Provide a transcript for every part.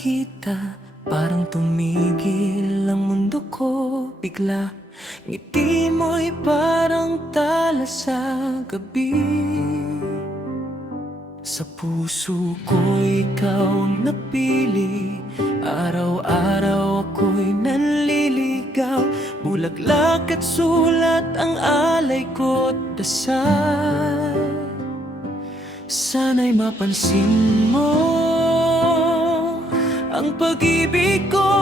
kita, parang tumigil ang mundo ko bigla. Ngiti mo'y parang tala sa gabi. Sa puso ko ikaw ang napili, araw-araw ako'y nanliligaw. Bulaklak at sulat ang alay ko't dasal. Sana'y mapansin mo ang pag-ibig ko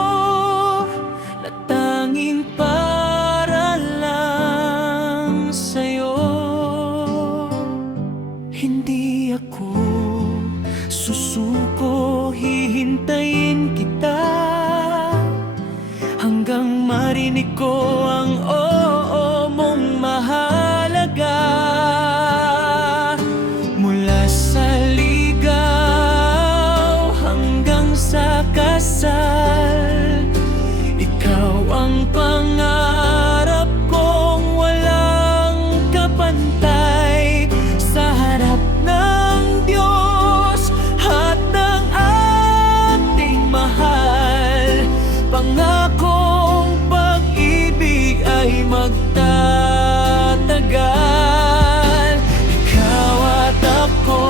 na tanging para lang sa'yo. Hindi ako susuko, hihintayin kita hanggang marinig ko ang oo mong mahalaga. Mula sa ligaw hanggang sa kasal, ikaw ang pangarap kong walang kapantay. Sa harap ng Diyos at ng ating mahal, pangakong pag-ibig ay magtatagal. Ikaw at ako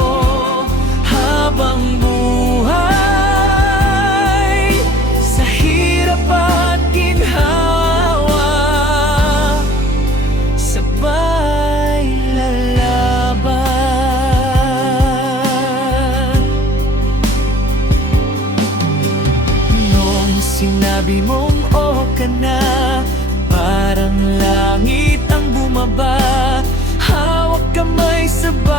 habang buhay, sa hirap at ginhawa, sabay lalaban. Noong sinabi mong o ka na, parang langit ang bumaba. Hawak kamay sabay